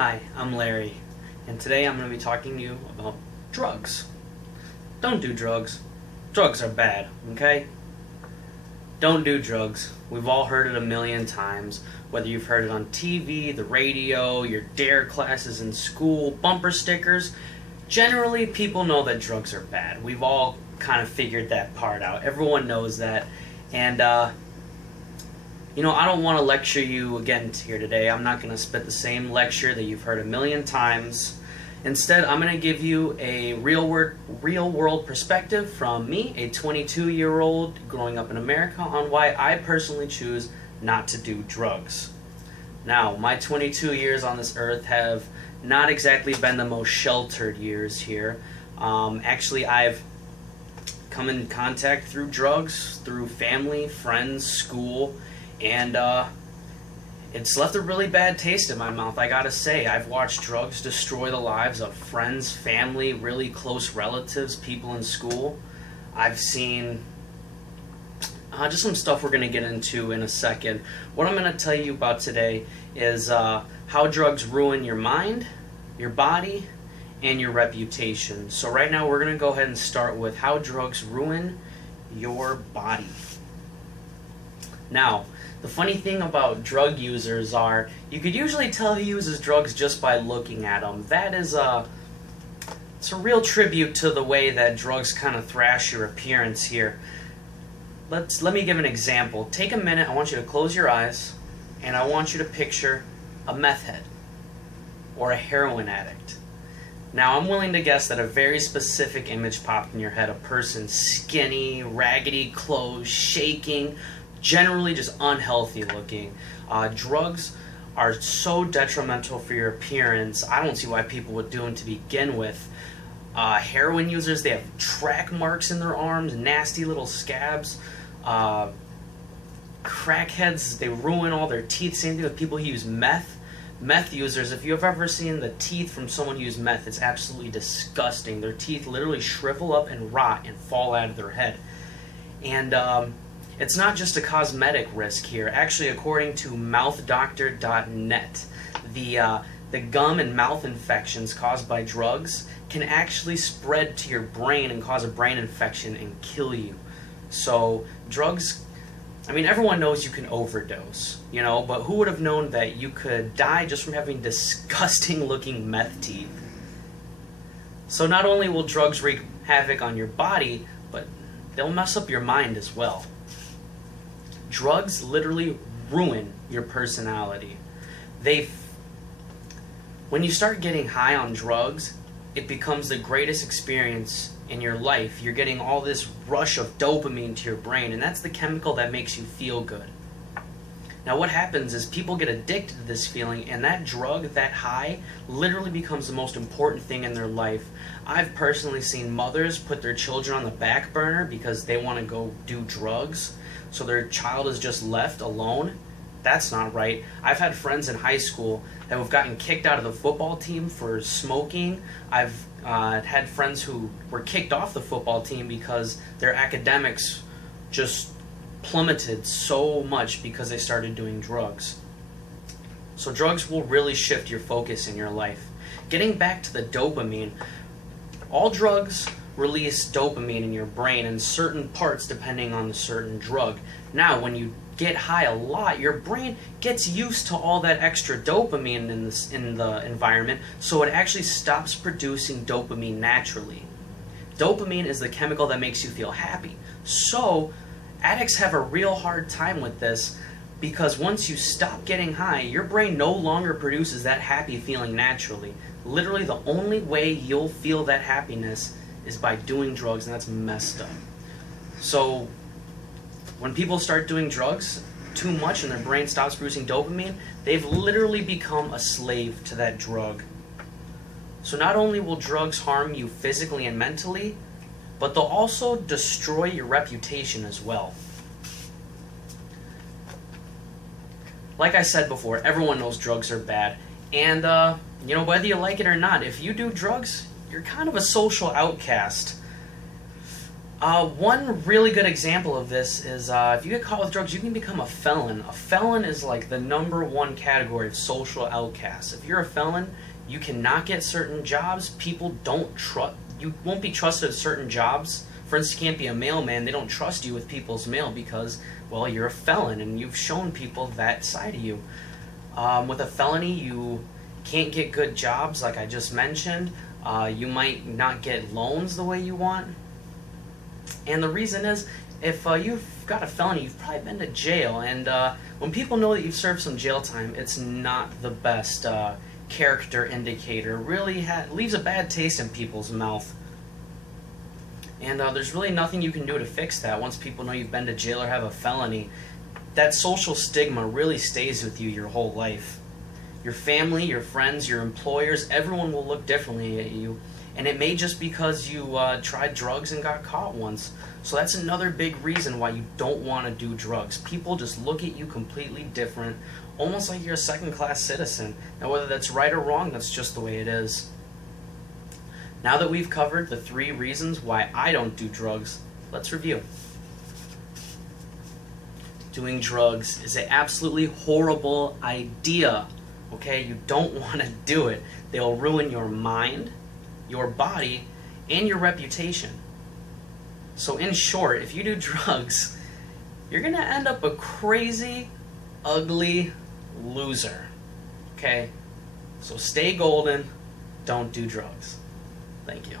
Hi, I'm Larry, and today I'm going to be talking to you about drugs. Don't do drugs. Drugs are bad, okay? Don't do drugs. We've all heard it a million times, whether you've heard it on TV, the radio, your DARE classes in school, bumper stickers. Generally, people know that drugs are bad. We've all kind of figured that part out. Everyone knows that. And, I don't want to lecture you again here today. I'm not going to spit the same lecture that you've heard a million times. Instead, I'm going to give you a real world perspective from me, a 22-year-old growing up in America, on why I personally choose not to do drugs. Now, my 22 years on this earth have not exactly been the most sheltered years here. Actually, I've come in contact through drugs, through family, friends, school, and it's left a really bad taste in my mouth, I gotta say. I've watched drugs destroy the lives of friends, family, really close relatives, people in school. I've seen just some stuff we're going to get into in a second. What I'm going to tell you about today is how drugs ruin your mind, your body, and your reputation. So right now we're going to go ahead and start with how drugs ruin your body. Now, the funny thing about drug users are, you could usually tell who uses drugs just by looking at them. That is it's a real tribute to the way that drugs kind of thrash your appearance here. Let me give an example. Take a minute, I want you to close your eyes, and I want you to picture a meth head or a heroin addict. Now, I'm willing to guess that a very specific image popped in your head. A person skinny, raggedy clothes, shaking, generally just unhealthy looking. Drugs are so detrimental for your appearance. I don't see why people would do them to begin with. Heroin users, they have track marks in their arms, nasty little scabs. Crackheads, they ruin all their teeth. Same thing with people who use meth. Meth users, if you've ever seen the teeth from someone who used meth, it's absolutely disgusting. Their teeth literally shrivel up and rot and fall out of their head. And it's not just a cosmetic risk here. Actually, according to mouthdoctor.net, the gum and mouth infections caused by drugs can actually spread to your brain and cause a brain infection and kill you. So drugs, I mean, everyone knows you can overdose, but who would have known that you could die just from having disgusting looking meth teeth? So not only will drugs wreak havoc on your body, but they'll mess up your mind as well. Drugs literally ruin your personality. When you start getting high on drugs, it becomes the greatest experience in your life. You're getting all this rush of dopamine to your brain, and that's the chemical that makes you feel good. Now what happens is people get addicted to this feeling, and that drug, that high, literally becomes the most important thing in their life. I've personally seen mothers put their children on the back burner because they want to go do drugs, so their child is just left alone. That's not right. I've had friends in high school that have gotten kicked out of the football team for smoking. I've had friends who were kicked off the football team because their academics just plummeted so much because they started doing drugs. So drugs will really shift your focus in your life. Getting back to the dopamine, all drugs release dopamine in your brain in certain parts depending on the certain drug. Now, when you get high a lot, your brain gets used to all that extra dopamine in the environment, so it actually stops producing dopamine naturally. Dopamine is the chemical that makes you feel happy. So addicts have a real hard time with this, because once you stop getting high, your brain no longer produces that happy feeling naturally. Literally, the only way you'll feel that happiness is by doing drugs, and that's messed up. So when people start doing drugs too much and their brain stops producing dopamine, they've literally become a slave to that drug. So not only will drugs harm you physically and mentally, but they'll also destroy your reputation as well. Like I said before, everyone knows drugs are bad. And, whether you like it or not, if you do drugs, you're kind of a social outcast. One really good example of this is if you get caught with drugs, you can become a felon. A felon is like the #1 category of social outcasts. If you're a felon, you cannot get certain jobs. People don't trust you. Won't be trusted at certain jobs. For instance, you can't be a mailman. They don't trust you with people's mail because, well, you're a felon and you've shown people that side of you. With a felony, you can't get good jobs, like I just mentioned. You might not get loans the way you want. And the reason is, if you've got a felony, you've probably been to jail. And when people know that you've served some jail time, it's not the best character indicator. Really leaves a bad taste in people's mouth. And there's really nothing you can do to fix that. Once people know you've been to jail or have a felony, that social stigma really stays with you your whole life. Your family, your friends, your employers, everyone will look differently at you. And it may just because you tried drugs and got caught once. So that's another big reason why you don't want to do drugs. People just look at you completely different, almost like you're a second-class citizen. Now, whether that's right or wrong, that's just the way it is. Now that we've covered the 3 reasons why I don't do drugs, let's review. Doing drugs is an absolutely horrible idea. Okay, you don't want to do it. They'll ruin your mind, your body, and your reputation. So in short, if you do drugs, you're going to end up a crazy, ugly loser. Okay? So stay golden, don't do drugs. Thank you.